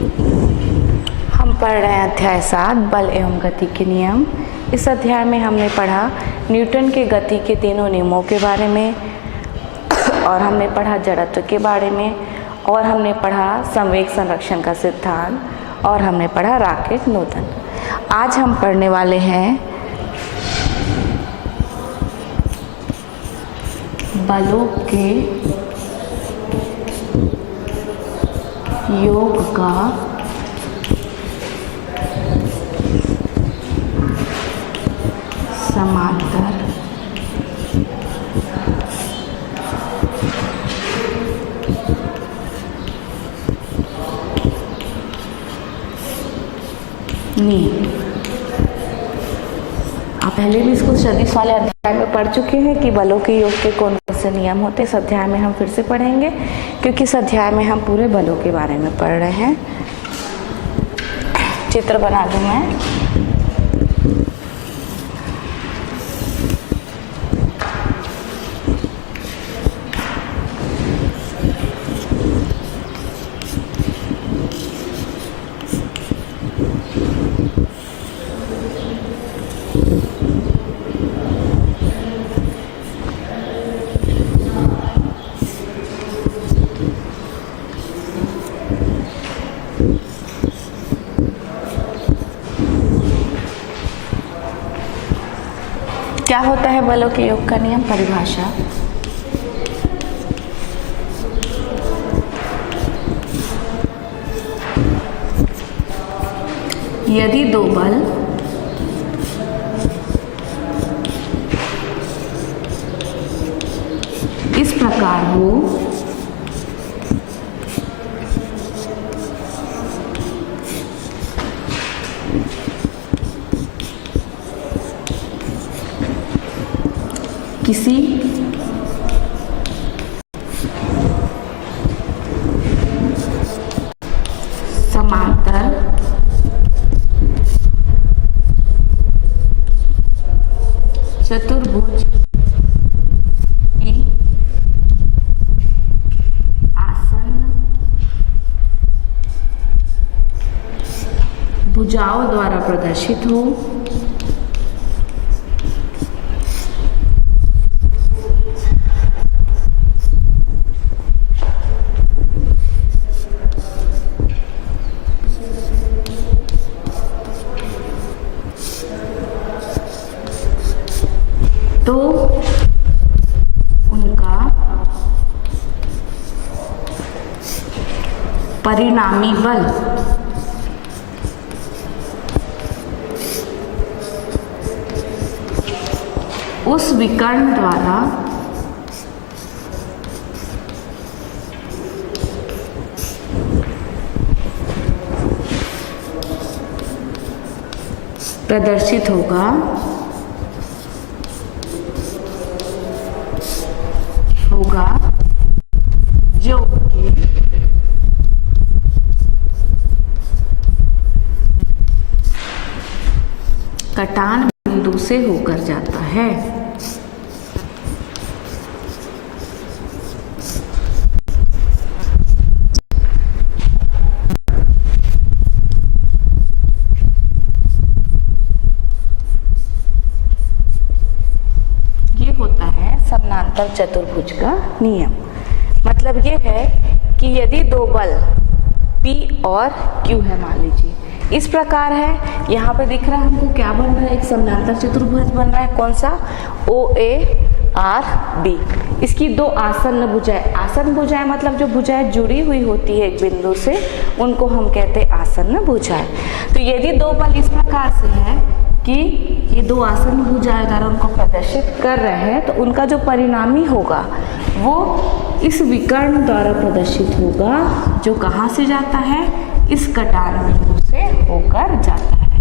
हम पढ़ रहे हैं अध्याय 7 बल एवं गति के नियम। इस अध्याय में हमने पढ़ा न्यूटन के गति के तीनों नियमों के बारे में, और हमने पढ़ा जड़त्व के बारे में, और हमने पढ़ा संवेग संरक्षण का सिद्धांत, और हमने पढ़ा रॉकेट नोदन। आज हम पढ़ने वाले हैं बलों के योग का समांतर नियम। आप पहले भी इसको सदिश वाले अध्याय में पढ़ चुके हैं कि बलों के योग के कौन कौन से नियम होते हैं। इस अध्याय में हम फिर से पढ़ेंगे, क्योंकि इस अध्याय में हम पूरे बलों के बारे में पढ़ रहे हैं। चित्र बना दूं मैं। क्या होता है बलों के योग का नियम? परिभाषा। यदि दो बल इस प्रकार हो किसी समांतर चतुर्भुज की आसन्न भुजाओं द्वारा प्रदर्शित हो तो उनका परिणामी बल उस विकर्ण द्वारा प्रदर्शित होगा जो कि कटान बिंदु से होकर जाता है। ये होता है समांतर चतुर्भुज का नियम। मतलब ये है कि यदि दो बल P और Q है, मान लीजिए इस प्रकार है, यहाँ पे दिख रहा है हमको क्या बन रहा है, एक समांतर चतुर्भुज बन रहा है। कौन सा? OARB। इसकी दो आसन्न भुजाएं, आसन्न भुजाएं मतलब जो भुजाएं जुड़ी हुई होती है एक बिंदु से, उनको हम कहते हैं आसन्न भुजाएं। तो यदि दो बल इस प्रकार से है कि ये दो आसन्न भुजाएं अगर उनको प्रदर्शित कर रहे हैं, तो उनका जो परिणामी होगा वो इस विकर्ण द्वारा प्रदर्शित होगा, जो कहाँ से जाता है? इस कटान बिंदु से होकर जाता है।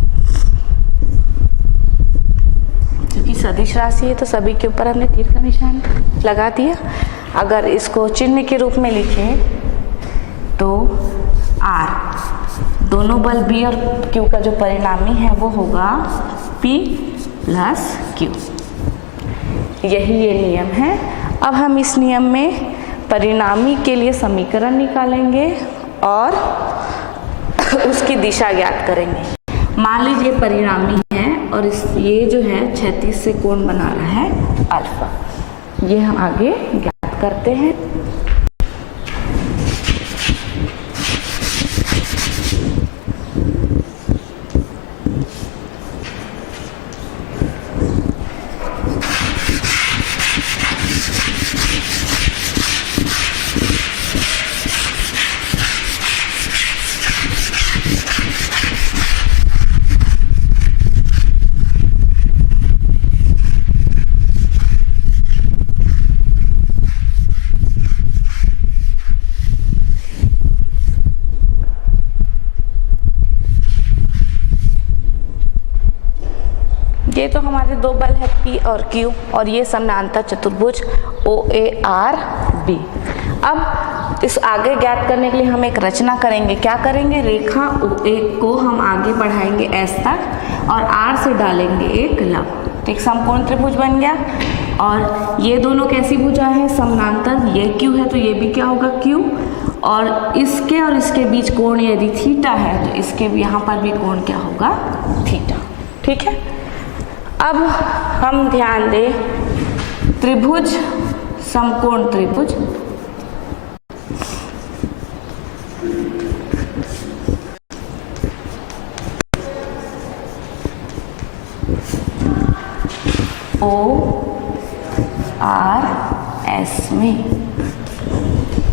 क्योंकि सदिश राशि है तो सभी के ऊपर हमने तीर का निशान लगा दिया। अगर इसको चिन्ह के रूप में लिखें तो R, दोनों बल B और Q का जो परिणामी है वो होगा P प्लस Q। यही ये नियम है। अब हम इस नियम में परिणामी के लिए समीकरण निकालेंगे और उसकी दिशा ज्ञात करेंगे। मान लीजिए परिणामी है और ये जो है क्षैतिज से कोण बना रहा है अल्फा, ये हम आगे ज्ञात करते हैं। ये तो हमारे दो बल है P और Q, और ये समानांतर चतुर्भुज OARB। अब इस आगे ज्ञात करने के लिए हम एक रचना करेंगे। क्या करेंगे? रेखा OA को हम आगे बढ़ाएंगे S तक और R से डालेंगे एक लंब, तो एक समकोण त्रिभुज बन गया। और ये दोनों कैसी भुजा है? समानांतर। ये Q है तो ये भी क्या होगा? Q। और इसके बीच कोण यदि थीटा है तो इसके यहाँ पर भी कोण क्या होगा? थीटा। ठीक है। अब हम ध्यान दें, त्रिभुज, समकोण त्रिभुज, ORS में,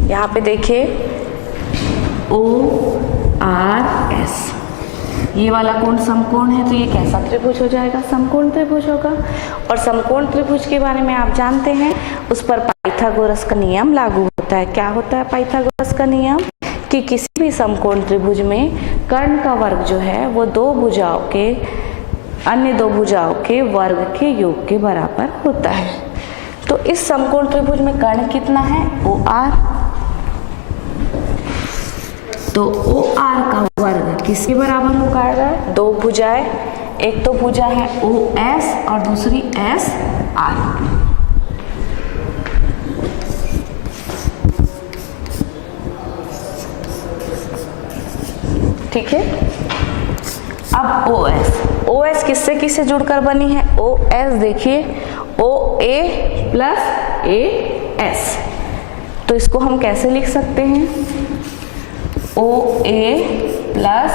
यहाँ पे देखिए ORS, ये वाला कोण समकोण है तो ये कैसा त्रिभुज हो जाएगा? समकोण त्रिभुज होगा। और समकोण त्रिभुज के बारे में आप जानते हैं, उस पर पाइथागोरस का नियम लागू होता है। क्या होता है पाइथागोरस का नियम? कि किसी भी समकोण त्रिभुज में कर्ण का वर्ग जो है वो अन्य दो भुजाओं के वर्ग के योग के बराबर होता है। तो इस समकोण त्रिभुज में कर्ण कितना है? OR। तो OR का वर्ग किसके बराबर होगा? दो भुजाएं, एक तो भुजा है OS और दूसरी SR। ठीक है। अब OS किससे किससे जुड़कर बनी है? OS देखिए OA प्लस AS, तो इसको हम कैसे लिख सकते हैं? OA प्लस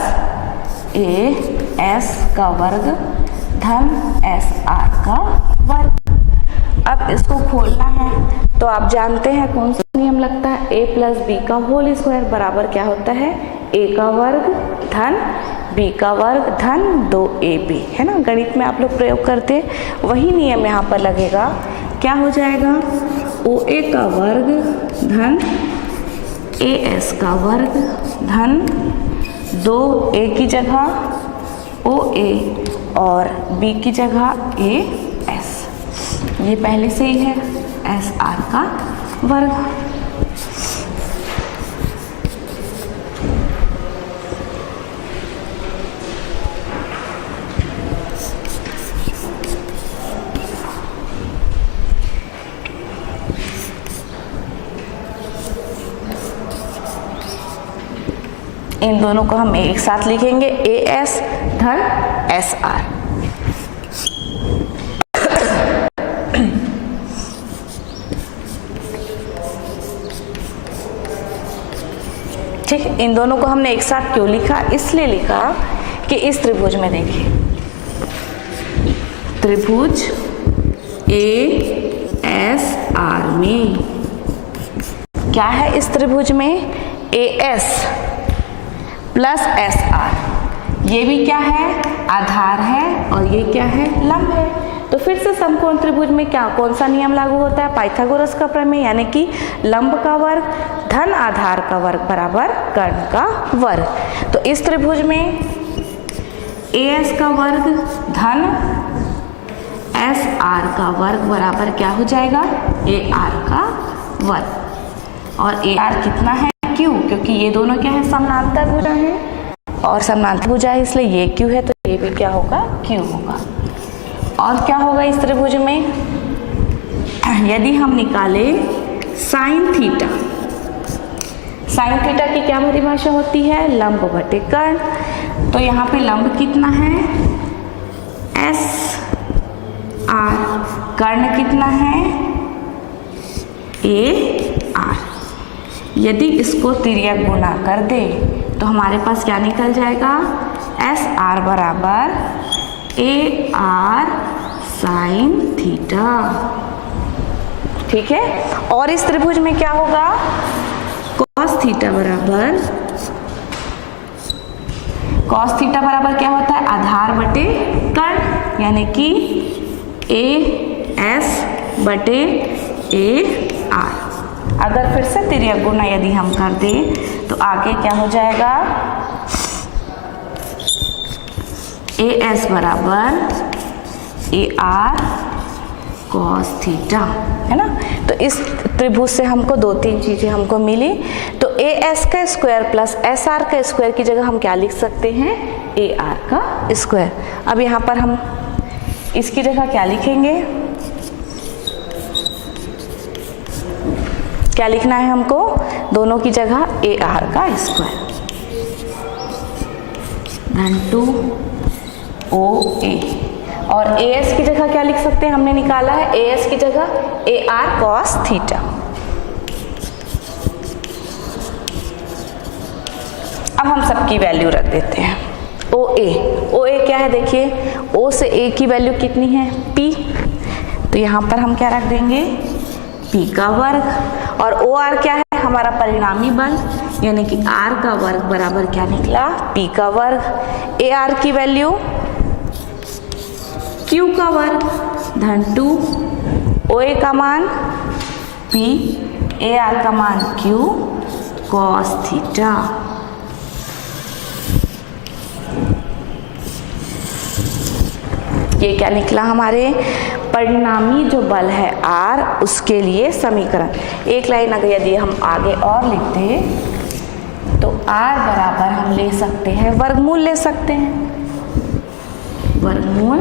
AS का वर्ग धन SR का वर्ग। अब इसको खोलना है तो आप जानते हैं कौन सा नियम लगता है? A प्लस B का होल स्क्वायर बराबर क्या होता है? A का वर्ग धन B का वर्ग धन 2AB, है ना। गणित में आप लोग प्रयोग करते हैं, वही नियम यहाँ पर लगेगा। क्या हो जाएगा? OA का वर्ग धन AS का वर्ग धन 2A की जगह OA और B की जगह AS, ये पहले से ही है SR का वर्ग। इन दोनों को हम एक साथ लिखेंगे AS धन SR। ठीक, इन दोनों को हमने एक साथ क्यों लिखा? इसलिए लिखा कि इस त्रिभुज में देखिए, त्रिभुज ASR में क्या है? इस त्रिभुज में AS प्लस SR, ये भी क्या है? आधार है और ये क्या है? लंब है। तो फिर से समकोण त्रिभुज में क्या कौन सा नियम लागू होता है? पाइथागोरस का प्रमेय, यानी कि लंब का वर्ग धन आधार का वर्ग बराबर कर्ण का वर्ग। तो इस त्रिभुज में AS का वर्ग धन SR का वर्ग बराबर क्या हो जाएगा? AR का वर्ग। और AR कितना है? Q, क्योंकि ये दोनों क्या है? समानांतर भुजा है, और समानांतर भुजा है इसलिए ये Q है, तो ये भी क्या होगा? Q होगा। और क्या होगा इस त्रिभुज में? यदि हम निकाले साइन थीटा, साइन थीटा की क्या परिभाषा होती है? लंब बटे कर्ण। तो यहाँ पे लंब कितना है? एस आर, कर्ण कितना है? A are. यदि इसको तिर्यक गुना कर दे तो हमारे पास क्या निकल जाएगा? एस आर बराबर ए आर साइन थीटा। ठीक है। और इस त्रिभुज में क्या होगा? कॉस थीटा बराबर, कॉस थीटा बराबर क्या होता है? आधार बटे कर्ण, यानी कि ए एस बटे ए आर। अगर फिर से तिर्यक गुना यदि हम कर दें तो आगे क्या हो जाएगा? ए एस बराबर ए आर कॉस थीटा, है ना। तो इस त्रिभुज से हमको दो तीन चीजें हमको मिली। तो ए एस का स्क्वायर प्लस एस आर का स्क्वायर की जगह हम क्या लिख सकते हैं? ए आर का स्क्वायर। अब यहाँ पर हम इसकी जगह क्या लिखेंगे? क्या लिखना है हमको? दोनों की जगह ए आर का स्क्वायर धन 2 ओ ए, और ए एस की जगह क्या लिख सकते हैं? हमने निकाला है ए एस की जगह ए आर कॉस थीटा। अब हम सबकी वैल्यू रख देते हैं। ओ ए क्या है? देखिए ओ से ए की वैल्यू कितनी है? पी। तो यहाँ पर हम क्या रख देंगे? पी का वर्ग। और ओ आर क्या है? हमारा परिणामी बल, यानी कि आर का वर्ग बराबर क्या निकला? पी का वर्ग। ए आर की वैल्यू क्यू का वर्ग धन 2 ओ ए का मान पी, ए आर का मान क्यू कॉस थीटा। ये क्या निकला? हमारे परिणामी जो बल है आर, उसके लिए समीकरण। एक लाइन अगर यदि हम आगे और लिखते तो आर बराबर हम ले सकते हैं, वर्गमूल ले सकते हैं, वर्गमूल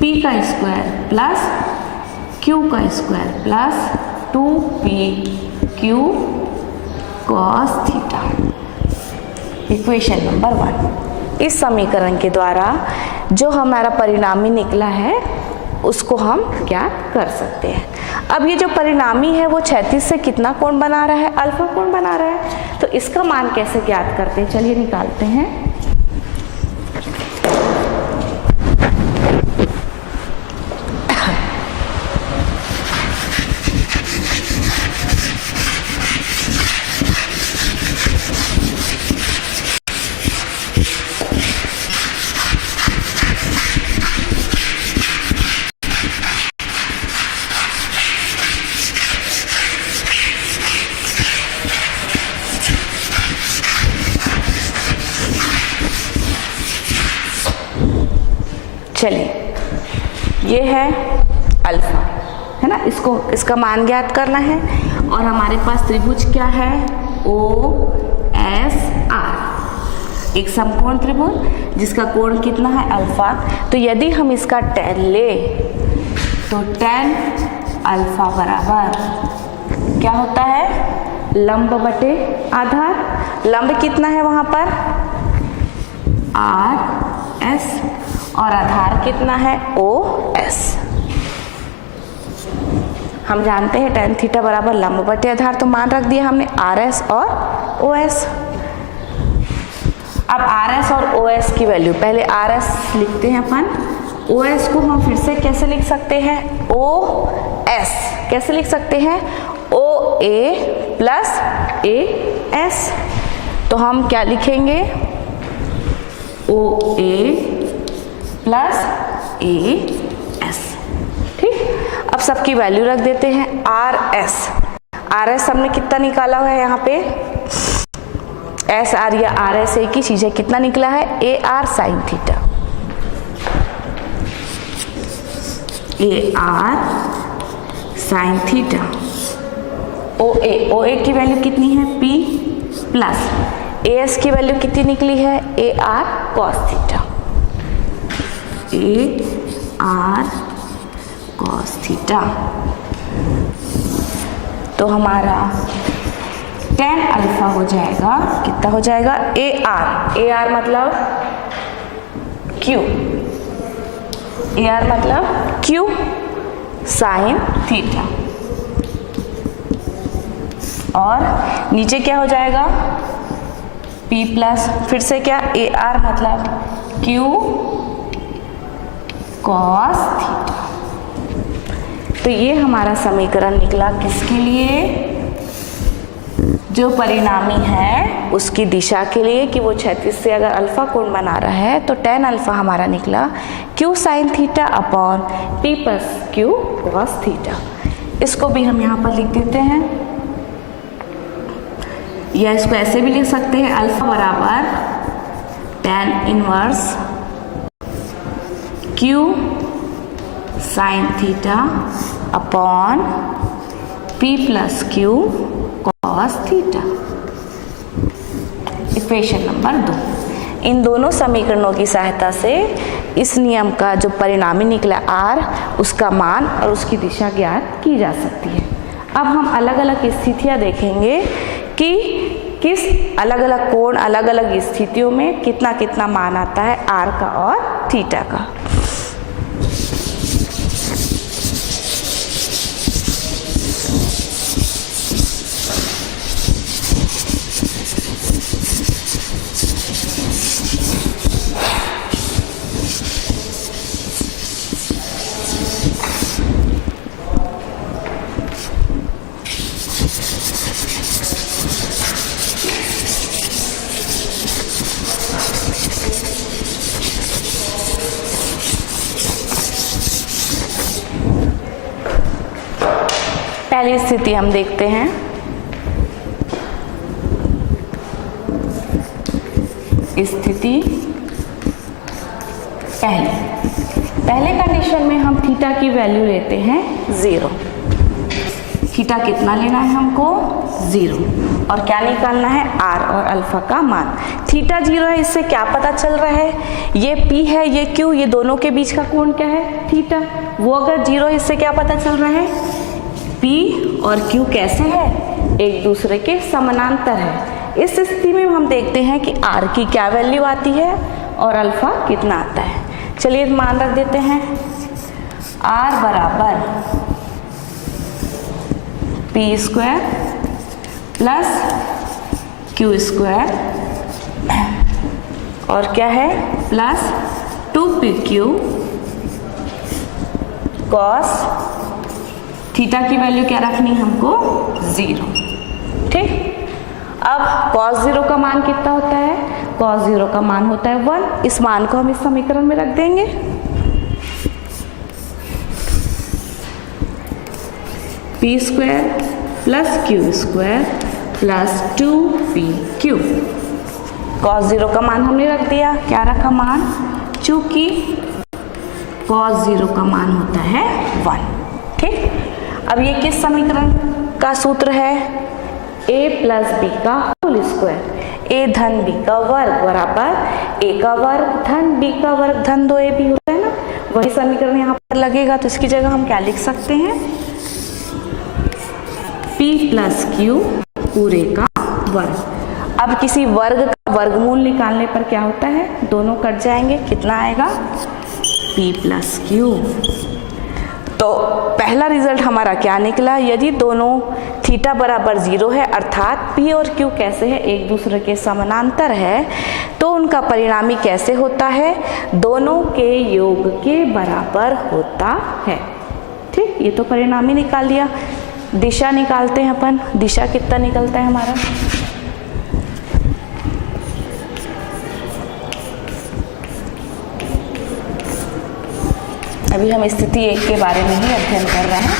पी का स्क्वायर प्लस क्यू का square plus 2p Q cos theta. Equation number 1। इस समीकरण के द्वारा जो हमारा परिणामी निकला है उसको हम ज्ञात कर सकते हैं। अब ये जो परिणामी है वो क्षैतिज से कितना कोण बना रहा है? अल्फा कोण बना रहा है। तो इसका मान कैसे ज्ञात करते हैं? चलिए निकालते हैं। चलिए, ये है अल्फा, है ना। इसका मान ज्ञात करना है। और हमारे पास त्रिभुज क्या है? ओ एस आर, एक समकोण त्रिभुज जिसका कोण कितना है? अल्फा। तो यदि हम इसका tan ले तो tan अल्फा बराबर क्या होता है? लंब बटे आधार। लंब कितना है वहां पर? आर एस, और आधार कितना है? O S. हम जानते हैं tan थीटा बराबर लंब बटे आधार, तो मान रख दिया हमने आर एस और ओ एस। अब आर एस और ओ एस की वैल्यू, पहले आर एस लिखते हैं अपन, ओ एस को हम फिर से कैसे लिख सकते हैं? ओ एस कैसे लिख सकते हैं? ओ ए प्लस ए एस। तो हम क्या लिखेंगे? ओ ए प्लस ए एस। ठीक। अब सबकी वैल्यू रख देते हैं। आर एस हमने कितना निकाला हुआ है? यहाँ पे एस आर या आर एस एक ही चीज है। कितना निकला है? A R sine theta. A R sine theta. O A की वैल्यू कितनी है? पी प्लस ए एस की वैल्यू कितनी निकली है? A R cos theta. A R cos theta. तो हमारा tan अल्फा हो जाएगा, कितना हो जाएगा, ए आर मतलब क्यू, ए आर मतलब क्यू साइन थीटा, और नीचे क्या हो जाएगा, P प्लस फिर से क्या, ए आर मतलब क्यू कॉस थीटा। तो ये हमारा समीकरण निकला किसके लिए, जो परिणामी है उसकी दिशा के लिए, कि वो क्षैतिज से अगर अल्फा कोण बना रहा है तो tan अल्फा हमारा निकला q sine theta upon p plus q cos theta. इसको भी हम यहाँ पर लिख देते हैं, या इसको ऐसे भी लिख सकते हैं, अल्फा बराबर tan inverse q sine theta upon p plus q cos theta. Equation number 2। इन दोनों समीकरणों की सहायता से इस नियम का जो परिणामी निकला r, उसका मान और उसकी दिशा ज्ञात की जा सकती है। अब हम अलग अलग स्थितियां देखेंगे कि किस अलग अलग कोण अलग अलग स्थितियों में कितना कितना मान आता है r का और थीटा का। पहली स्थिति हम देखते हैं, स्थिति पहले कंडीशन में हम थीटा की वैल्यू लेते हैं 0। थीटा कितना लेना है हमको, 0, और क्या निकालना है, r और अल्फा का मान। थीटा 0 है, इससे क्या पता चल रहा है, ये p है ये q, ये दोनों के बीच का कोण क्या है, थीटा। वो अगर 0 है, इससे क्या पता चल रहा है, P और Q कैसे है, एक दूसरे के समानांतर है। इस स्थिति में हम देखते हैं कि R की क्या वैल्यू आती है और अल्फा कितना आता है। चलिए मान रख देते हैं, R बराबर P square plus Q square, और क्या है, प्लस 2PQ कॉस थीटा की वैल्यू क्या रखनी हमको, 0। ठीक, अब cos 0 का मान कितना होता है, cos 0 का मान होता है 1। इस मान को हम इस समीकरण में रख देंगे, p square plus q square plus 2pq। cos 0 का मान हमने रख दिया, क्या रखा मान, चूंकि cos 0 का मान होता है 1। ठीक, अब ये किस समीकरण का सूत्र है, a प्लस बी का होल स्क्वायर, a धन b का वर्ग बराबर a का वर्ग धन b का वर्ग धन 2ab होता है ना, वही समीकरण यहाँ पर लगेगा। तो इसकी जगह हम क्या लिख सकते हैं, p प्लस q पूरे का वर्ग। अब किसी वर्ग का वर्गमूल निकालने पर क्या होता है, दोनों कट जाएंगे, कितना आएगा, p प्लस q। तो पहला रिजल्ट हमारा क्या निकला, यदि दोनों थीटा बराबर 0 है, अर्थात P और Q कैसे है, एक दूसरे के समानांतर है, तो उनका परिणामी कैसे होता है, दोनों के योग के बराबर होता है। ठीक, ये तो परिणामी निकाल लिया। दिशा निकालते हैं अपन, दिशा कितना निकलता है हमारा, अभी हम स्थिति 1 के बारे में ही अध्ययन कर रहे हैं।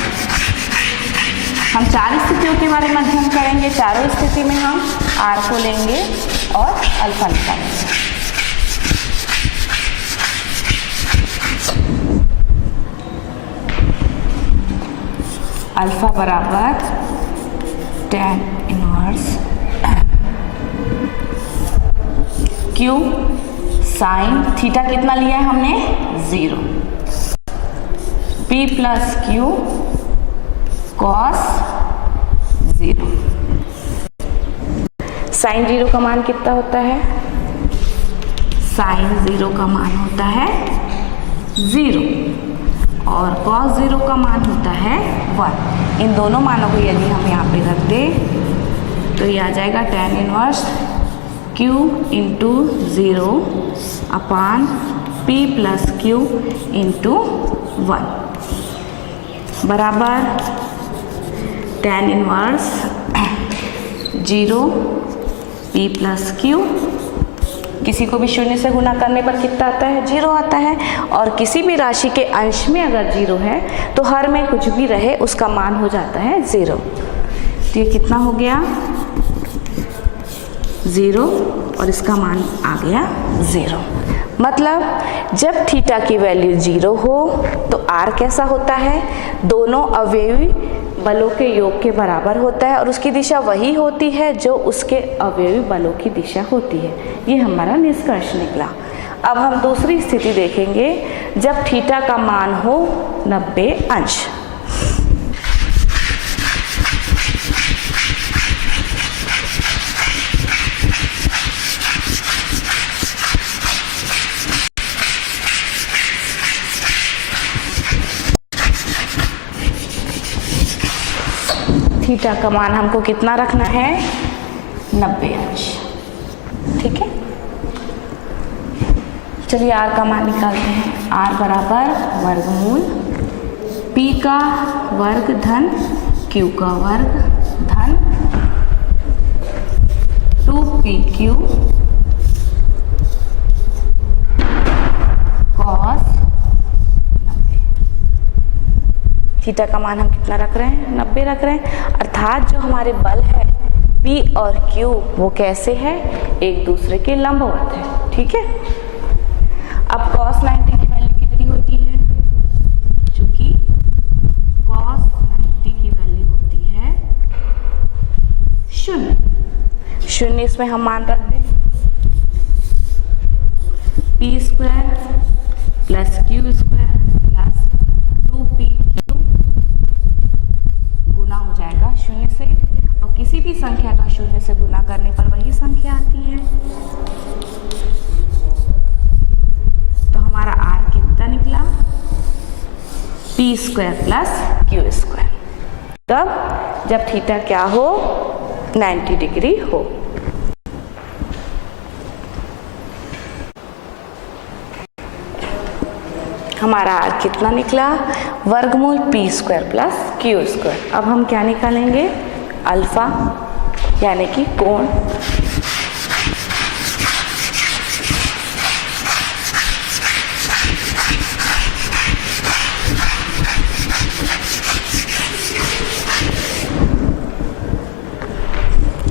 हम 4 स्थितियों के बारे में अध्ययन करेंगे। चारों स्थिति में हम r को लेंगे और अल्फा निकालेंगे। अल्फा बराबर tan inverse q sine theta कितना लिया है हमने, 0, p plus q cos 0। Sine 0 का मान कितना होता है? साइन 0 का मान होता है 0 और कॉस 0 का मान होता है 1। इन दोनों मानों को यदि हम यहाँ पे रख दें तो ये आ जाएगा tan इनवर्स q इंटू 0 अपान p प्लस q इंटू 1 बराबर tan inverse 0 p plus q, किसी को भी शून्य से गुना करने पर कितना आता है? 0 आता है। और किसी भी राशि के अंश में अगर 0 है तो हर में कुछ भी रहे उसका मान हो जाता है 0। तो ये कितना हो गया? 0 और इसका मान आ गया 0। मतलब जब थीटा की वैल्यू 0 हो तो r कैसा होता है? दोनों अवयवी बलों के योग के बराबर होता है और उसकी दिशा वही होती है जो उसके अवयवी बलों की दिशा होती है। ये हमारा निष्कर्ष निकला। अब हम दूसरी स्थिति देखेंगे जब थीटा का मान हो 90 अंश। थीटा का मान हमको कितना रखना है? 90 अंश। ठीक है, चलिए r का मान निकालते हैं। r बराबर वर्गमूल p का वर्ग धन q का वर्ग धन 2pq cos 90। थीटा का मान हम कितना रख रहे हैं? 90 रख रहे हैं। अर्थात जो हमारे बल है P और Q वो कैसे है? एक दूसरे के लंबवत है। ठीक है, अब cos 90 की वैल्यू कितनी होती है? चूंकि cos 90 की वैल्यू होती है 0। इसमें हम मान रख दें p² plus q² plus 2pq गुना हो जाएगा 0 से, और किसी भी संख्या का 0 से गुना करने पर वही संख्या आती है। तो हमारा r कितना निकला? p² plus q²। तब जब थीटा क्या हो? 90 डिग्री हो। हमारा r कितना निकला? वर्गमूल p² प्लस q²। अब हम क्या निकालेंगे? अल्फा यानी कि कोण।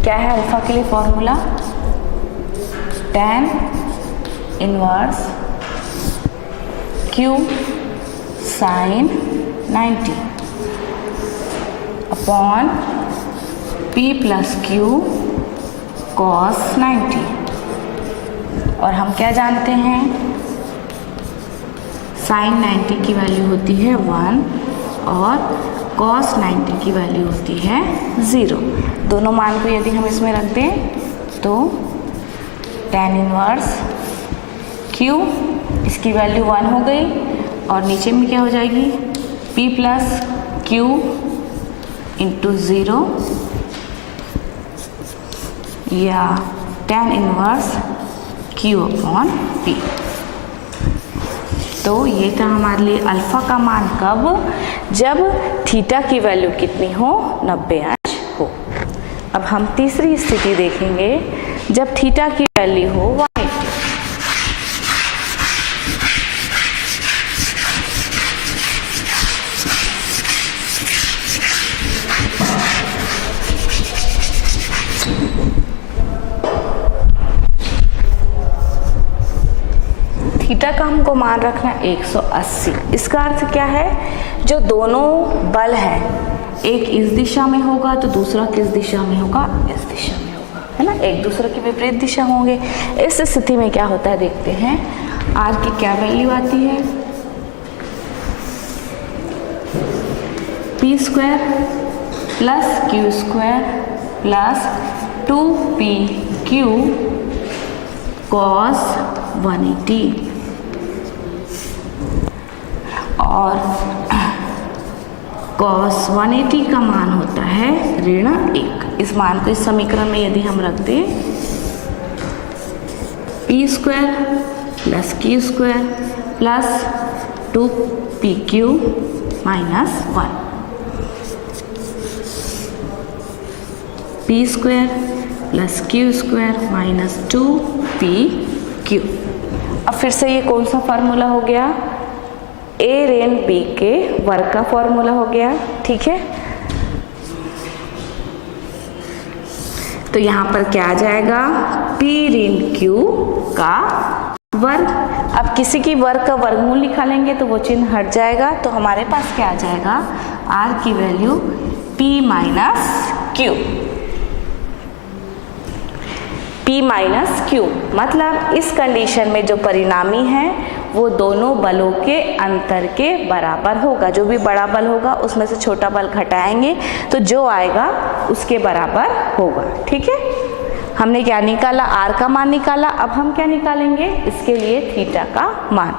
क्या है अल्फा के लिए formula? tan inverse q sine 90 upon p plus q cos 90। और हम क्या जानते हैं? साइन 90 की वैल्यू होती है 1 और cos 90 की वैल्यू होती है 0। दोनों मान को यदि हम इसमें रख दें तो tan इनवर्स q, इसकी वैल्यू 1 हो गई और नीचे में क्या हो जाएगी? p प्लस q इंटू 0 या tan inverse q upon p। तो ये था हमारे लिए अल्फा का मान कब? जब थीटा की वैल्यू कितनी हो? 90 अंश हो। अब हम तीसरी स्थिति देखेंगे जब थीटा की वैल्यू हो 180। थीटा का हमको मान रखना 180। इसका अर्थ क्या है? जो दोनों बल हैं, एक इस दिशा में होगा तो दूसरा किस दिशा में होगा? इस दिशा में होगा, है ना, एक दूसरे की विपरीत दिशा होंगे। इस स्थिति में क्या होता है देखते हैं। r की क्या वैल्यू आती है? p² plus q² plus 2pq cos 180 और cos 180 का मान होता है -1। इस मान को इस समीकरण में यदि हम रख दें p square plus q square plus 2pq minus 1 p square plus q square minus 2pq। अब फिर से ये कौन सा फार्मूला हो गया, a रेन b के वर्ग का फॉर्मूला हो गया, ठीक है। तो यहाँ पर क्या आ जाएगा, p ऋण q का वर्ग। अब किसी की वर्ग का वर्गमूल निकालेंगे तो वो चिन्ह हट जाएगा, तो हमारे पास क्या आ जाएगा, r की value p minus q। p minus q मतलब इस कंडीशन में जो परिणामी है वो दोनों बलों के अंतर के बराबर होगा। जो भी बड़ा बल होगा उसमें से छोटा बल घटाएंगे तो जो आएगा उसके बराबर होगा, ठीक है। हमने क्या निकाला, r का मान निकाला। अब हम क्या निकालेंगे, इसके लिए थीटा का मान।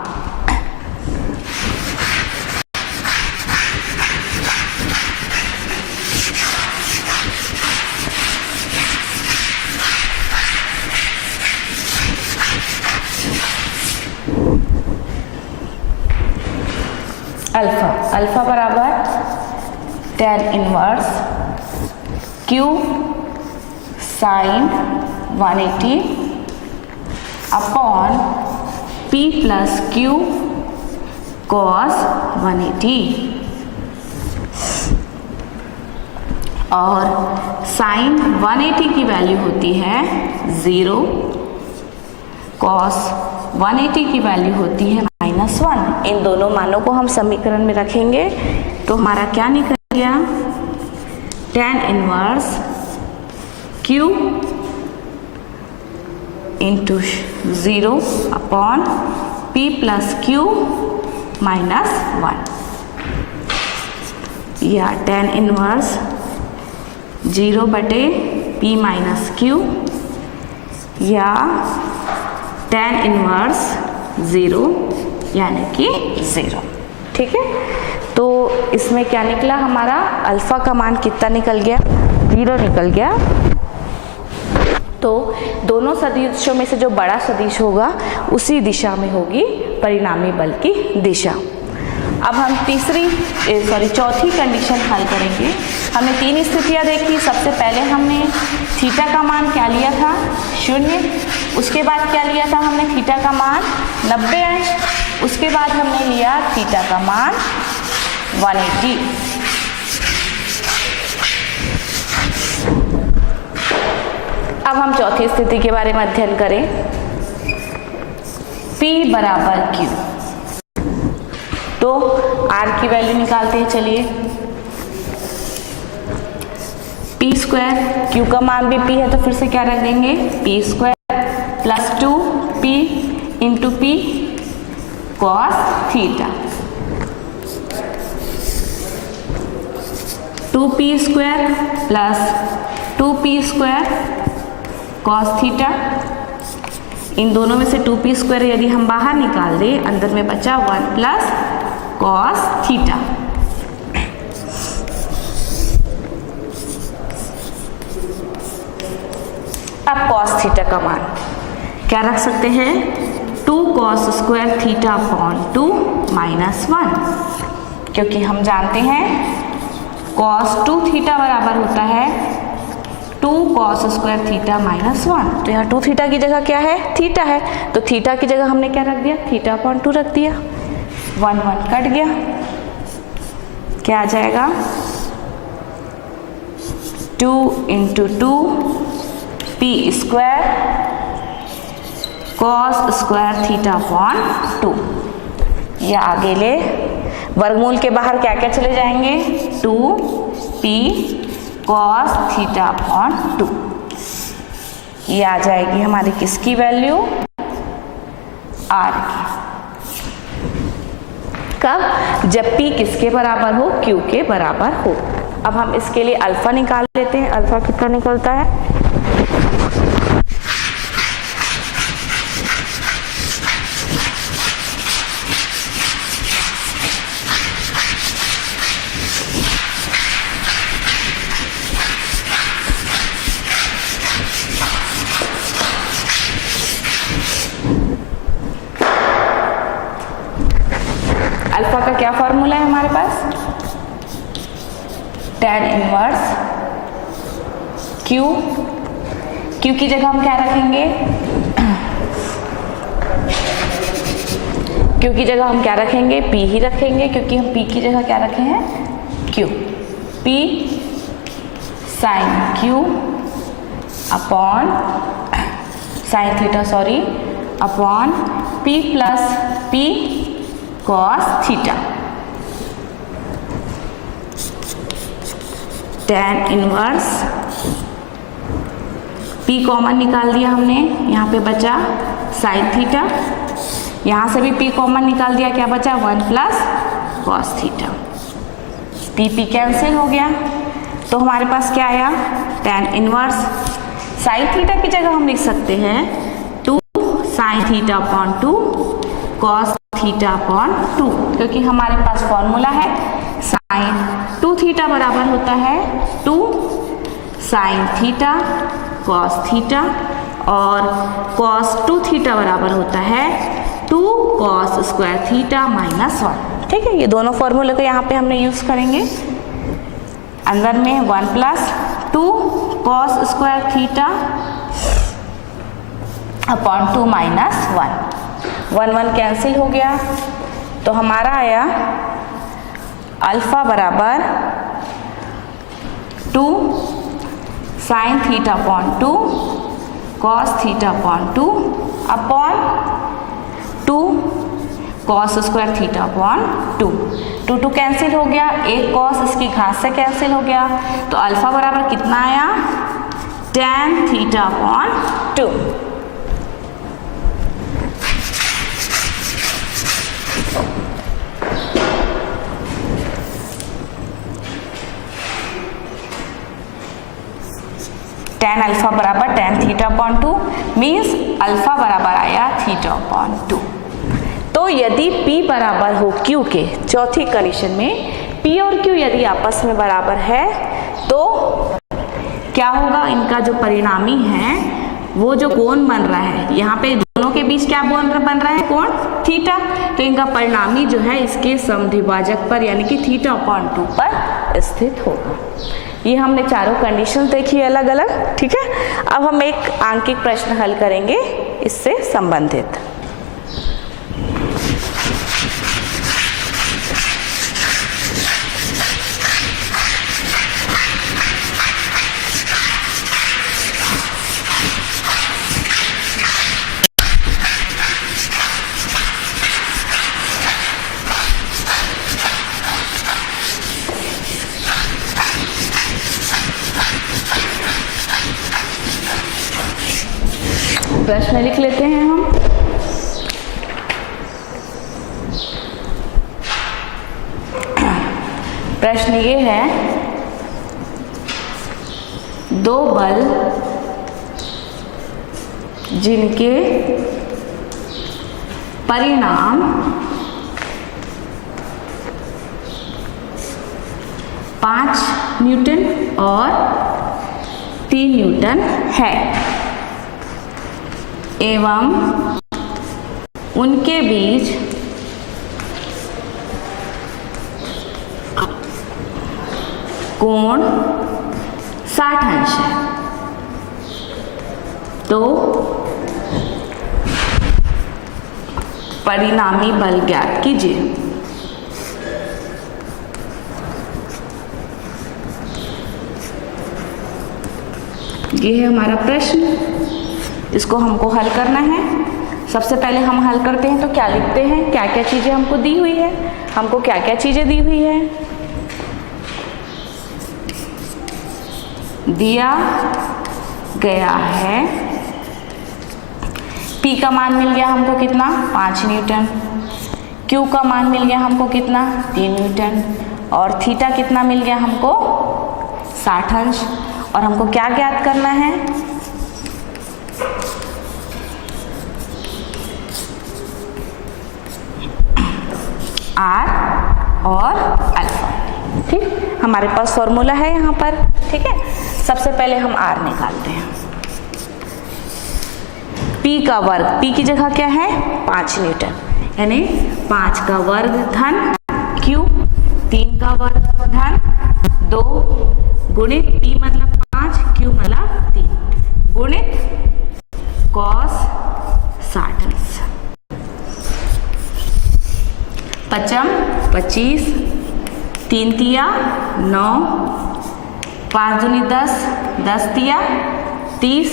अल्फा बराबर tan inverse q sine 180 upon p plus q cos 180 और साइन 180 की वैल्यू होती है 0, कॉस 180 की वैल्यू होती है -1। इन दोनों मानों को हम समीकरण में रखेंगे तो हमारा क्या निकल गया, tan inverse q into 0 upon p plus q minus 1 या tan इनवर्स 0 बटे p माइनस q या tan इनवर्स 0 यानी कि 0, ठीक है। तो इसमें क्या निकला, हमारा अल्फा का मान कितना निकल गया, 0 निकल गया। तो दोनों सदिशों में से जो बड़ा सदिश होगा उसी दिशा में होगी परिणामी बल की दिशा। अब हम चौथी कंडीशन हल करेंगे। हमने 3 स्थितियां देखी। सबसे पहले हमने थीटा का मान क्या लिया था, 0। उसके बाद क्या लिया था हमने, थीटा का मान 90 अंश। उसके बाद हमने लिया थीटा का मान 180। अब हम चौथी स्थिति के बारे में अध्ययन करें। P बराबर Q, तो R की वैल्यू निकालते हैं। चलिए, P स्क्वायर, Q का मान भी P है तो फिर से क्या रख देंगे, P square plus 2P into P cos theta, 2P square plus 2P square cos theta. इन दोनों में से 2P स्क्वायर यदि हम बाहर निकाल दें, अंदर में बचा 1 प्लस कॉस थीटा। अब कॉस थीटा का मान क्या रख सकते हैं, 2 cos square theta upon 2 minus 1, क्योंकि हम जानते हैं कॉस 2 थीटा बराबर होता है 2 कॉस स्क्वायर थीटा माइनस 1। तो यहाँ 2 थीटा की जगह क्या है, थीटा है, तो थीटा की जगह हमने क्या रख दिया, थीटा अपॉन 2 रख दिया। 1 1 कट गया, क्या आ जाएगा, 2 into 2 P square cos square theta upon 2। या आगे ले, वर्गमूल के बाहर क्या क्या चले जाएंगे, 2P कॉस थीटा अपॉन 2। ये आ जाएगी हमारी किसकी वैल्यू, R की। कब, जब P किसके बराबर हो, Q के बराबर हो। अब हम इसके लिए अल्फा निकाल लेते हैं। अल्फा कितना निकलता है? अल्फा का क्या फॉर्मूला है हमारे पास? tan इनवर्स Q की जगह हम क्या रखेंगे? Q की जगह हम क्या रखेंगे? P ही रखेंगे, क्योंकि हम P की जगह क्या रखे हैं? Q। P sine Q upon sine theta upon P plus P cos theta. tan inverse P common निकाल दिया हमने, यहाँ पे बचा साइन थीटा, यहाँ से भी P कॉमन निकाल दिया, क्या बचा? 1 plus cos theta. P cancel हो गया, तो हमारे पास क्या आया? tan इनवर्स साइन थीटा की जगह हम लिख सकते हैं 2 sign theta upon 2 cos theta upon 2, क्योंकि हमारे पास फॉर्मूला है साइन 2 थीटा बराबर होता है 2 साइन थीटा कॉस थीटा, और कॉस 2 थीटा बराबर होता है 2 कॉस स्क्वायर थीटा माइनस 1। ठीक है, ये दोनों फॉर्मूले को यहाँ पे हमने यूज करेंगे। अंदर में 1 plus 2 cos square theta upon 2 minus 1 cancel हो गया, तो हमारा आया अल्फा बराबर 2 sign theta upon 2 cos theta upon 2 upon 2 cos square theta upon 2 cancel हो गया, एक कॉस इसकी घात से कैंसिल हो गया, तो अल्फा बराबर कितना आया? tan theta upon 2। tan alpha बराबर tan theta upon 2 means alpha बराबर आया थीटा अपॉन 2। तो यदि P बराबर हो Q के, चौथी कंडीशन में P और Q यदि आपस में बराबर है तो क्या होगा? इनका जो परिणामी है वो जो कोण बन रहा है, यहाँ पे दोनों के बीच क्या बन रहा है? कोण थीटा। तो इनका परिणामी जो है इसके समद्विभाजक पर यानी कि थीटा अपॉन 2 पर स्थित होगा। ये हमने चारों कंडीशन देखी अलग अलग। ठीक है, अब हम एक आंकिक प्रश्न हल करेंगे इससे संबंधित। प्रश्न लिख लेते हैं हम। प्रश्न ये है, दो बल जिनके परिणाम 5 न्यूटन और 3 न्यूटन है एवं उनके बीच कोण 60 अंश है, तो परिणामी बल ज्ञात कीजिए। ये है हमारा प्रश्न, इसको हमको हल करना है। सबसे पहले हम हल करते हैं तो क्या लिखते हैं, क्या क्या चीज़ें हमको दी हुई है, हमको क्या क्या चीज़ें दी हुई है। दिया गया है P का मान मिल गया हमको कितना, 5 न्यूटन। Q का मान मिल गया हमको कितना, 3 न्यूटन। और थीटा कितना मिल गया हमको, 60 अंश। और हमको क्या ज्ञात करना है, आर और अल्फा। ठीक, हमारे पास फॉर्मूला है यहाँ पर। ठीक है, सबसे पहले हम आर निकालते हैं। पी का वर्ग, पी की जगह क्या है 5 न्यूटन, यानी 5 का वर्ग धन क्यू, 3 का वर्ग धन 2 गुणित पी मतलब 5, क्यू मतलब 3 गुणित कॉस 60 अंश। पचम 25, 3 तिया 9, 5 दूनी 10, 10 तिया 30,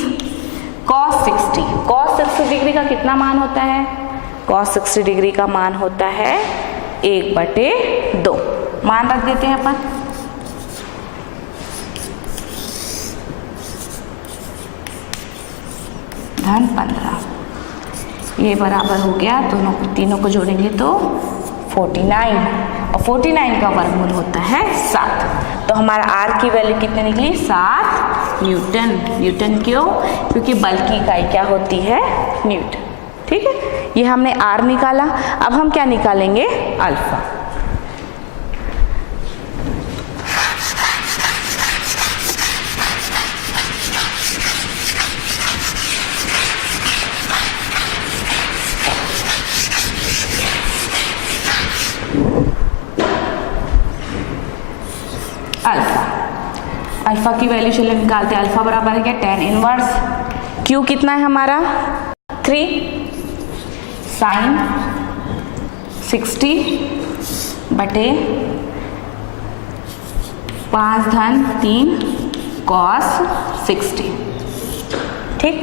कॉस 60। कॉस 60 डिग्री का कितना मान होता है, कॉस 60 डिग्री का मान होता है 1/2। मान रख देते हैं अपन। धन 15, ये बराबर हो गया, दोनों को तीनों को जोड़ेंगे तो 49, और 49 का वर्गमूल होता है 7। तो हमारा आर की वैल्यू कितनी निकली 7 न्यूटन। न्यूटन क्यों, क्योंकि बल की इकाई क्या होती है न्यूटन। ठीक है, ये हमने आर निकाला। अब हम क्या निकालेंगे, अल्फा। अल्फा की वैल्यू चलिए निकालते हैं। अल्फा बराबर है क्या, tan इनवर्स क्यू कितना है हमारा 3 साइन 60 बटे 5 धन 3 कॉस 60। ठीक,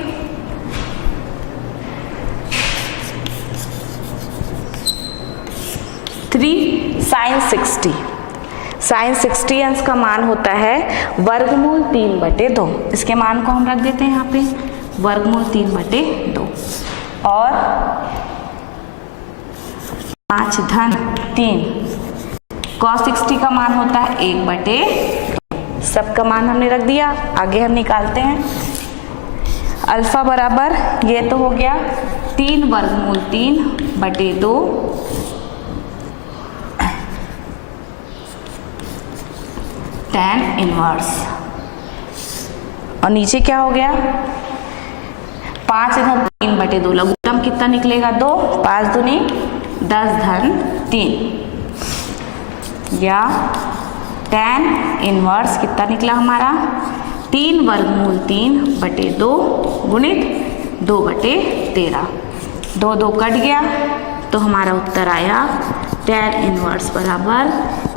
साइन 60, साइन 60 अंश का मान होता है वर्गमूल 3/2। इसके मान को हम रख देते हैं यहाँ पे वर्गमूल 3/2, और 5 धन 3 cos 60 का मान होता है 1/2। सबका मान हमने रख दिया, आगे हम निकालते हैं। अल्फा बराबर ये तो हो गया 3 वर्गमूल 3/2 tan इनवर्स, और नीचे क्या हो गया 5 धन 3/2, लघुत्तम कितना निकलेगा 2, 5 दूनी 10 धन 3, या tan इनवर्स कितना निकला हमारा 3 वर्गमूल 3/2 गुणित 2/13। 2 2 कट गया तो हमारा उत्तर आया tan इनवर्स बराबर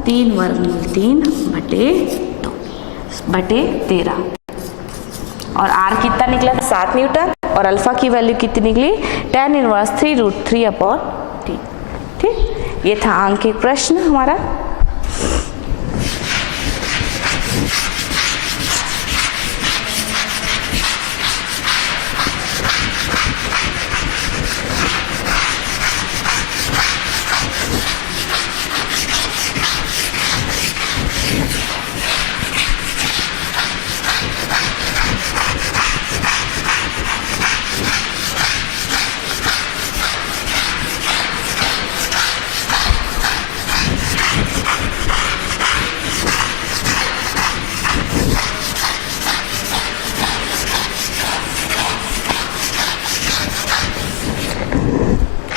3 वर्गमूल 3/2/13। और आर कितना निकला 7 न्यूटन, और अल्फा की वैल्यू कितनी निकली tan इनवर्स 3√3/t। ठीक, ये था अंकित प्रश्न हमारा।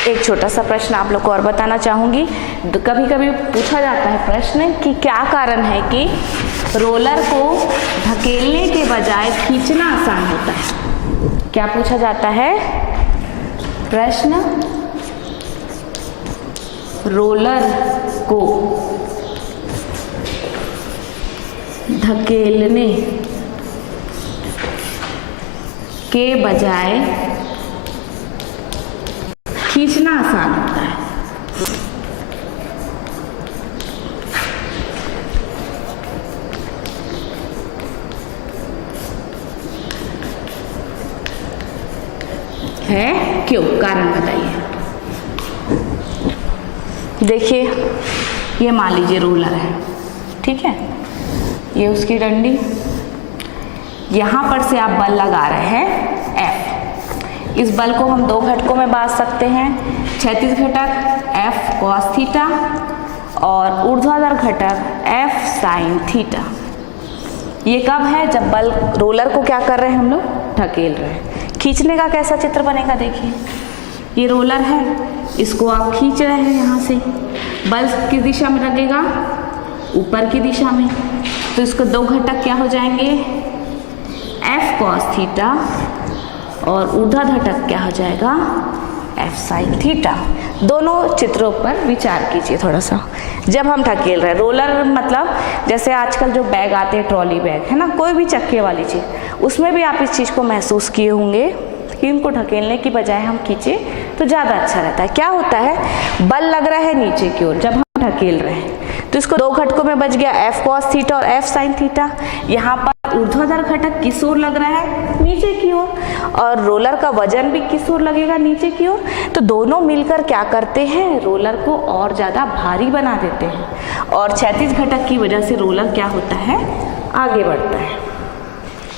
एक छोटा सा प्रश्न आप लोग को और बताना चाहूँगी। कभी कभी पूछा जाता है प्रश्न कि क्या कारण है कि रोलर को धकेलने के बजाय खींचना आसान होता है। क्या पूछा जाता है प्रश्न, रोलर को धकेलने के बजाय खींचना आसान होता है क्यों, कारण बताइए। देखिए ये मान लीजिए रोलर है, ठीक है, ये उसकी डंडी, यहाँ पर से आप बल लगा रहे हैं F। इस बल को हम दो घटकों में बांट सकते हैं, क्षैतिज घटक F cos थीटा और ऊर्ध्वाधर घटक F sin थीटा। ये कब है? जब बल रोलर को क्या कर रहे हैं हम लोग? ढकेल रहे हैं। खींचने का कैसा चित्र बनेगा देखिए, ये रोलर है, इसको आप खींच रहे हैं, यहाँ से बल किस दिशा में लगेगा? ऊपर की दिशा में। तो इसको दो घटक क्या हो जाएंगे? F cos थीटा और ऊर्ध्वाधर घटक क्या हो जाएगा? F sin theta. दोनों चित्रों पर विचार कीजिए थोड़ा सा। जब हम ढकेल रहे हैं, रोलर मतलब जैसे आजकल जो बैग आते हैं, ट्रॉली बैग है ना, कोई भी चक्के वाली चीज़, उसमें भी आप इस चीज़ को महसूस किए होंगे कि इनको ढकेलने की बजाय हम खींचे तो ज़्यादा अच्छा रहता है। क्या होता है? बल लग रहा है नीचे की ओर जब हम ढकेल रहे हैं, तो इसको दो घटकों में बच गया F cos थीटा और F sin थीटा। यहाँ पर ऊर्ध्वाधर घटक किस ओर लग रहा है? नीचे की ओर, और रोलर का वजन भी किस ओर लगेगा? नीचे की ओर। तो दोनों मिलकर क्या करते हैं? रोलर को और ज़्यादा भारी बना देते हैं, और क्षैतिज घटक की वजह से रोलर क्या होता है? आगे बढ़ता है।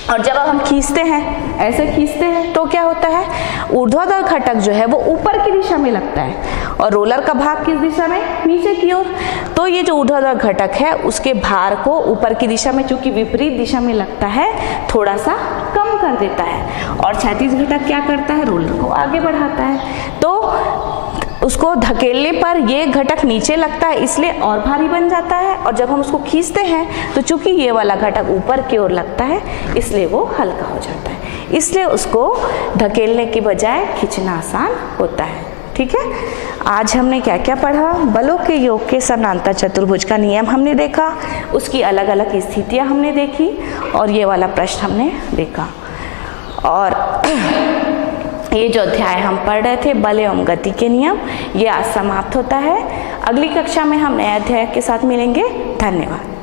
और जब हम खींचते हैं, ऐसे खींचते हैं, तो क्या होता है? ऊर्ध्वाधर घटक जो है वो ऊपर की दिशा में लगता है और रोलर का भाग किस दिशा में? नीचे की ओर। तो ये जो ऊर्ध्वाधर घटक है उसके भार को ऊपर की दिशा में, चूंकि विपरीत दिशा में लगता है, थोड़ा सा कम कर देता है, और क्षैतिज घटक क्या करता है? रोलर को आगे बढ़ाता है। तो उसको धकेलने पर ये घटक नीचे लगता है, इसलिए और भारी बन जाता है, और जब हम उसको खींचते हैं तो चूंकि ये वाला घटक ऊपर की ओर लगता है, इसलिए वो हल्का हो जाता है। इसलिए उसको धकेलने की बजाय खींचना आसान होता है। ठीक है, आज हमने क्या क्या पढ़ा? बलों के योग के समानांतर चतुर्भुज का नियम हमने देखा, उसकी अलग अलग स्थितियाँ हमने देखी, और ये वाला प्रश्न हमने देखा। और ये जो अध्याय हम पढ़ रहे थे, बल एवं गति के नियम, ये आज समाप्त होता है। अगली कक्षा में हम नए अध्याय के साथ मिलेंगे। धन्यवाद।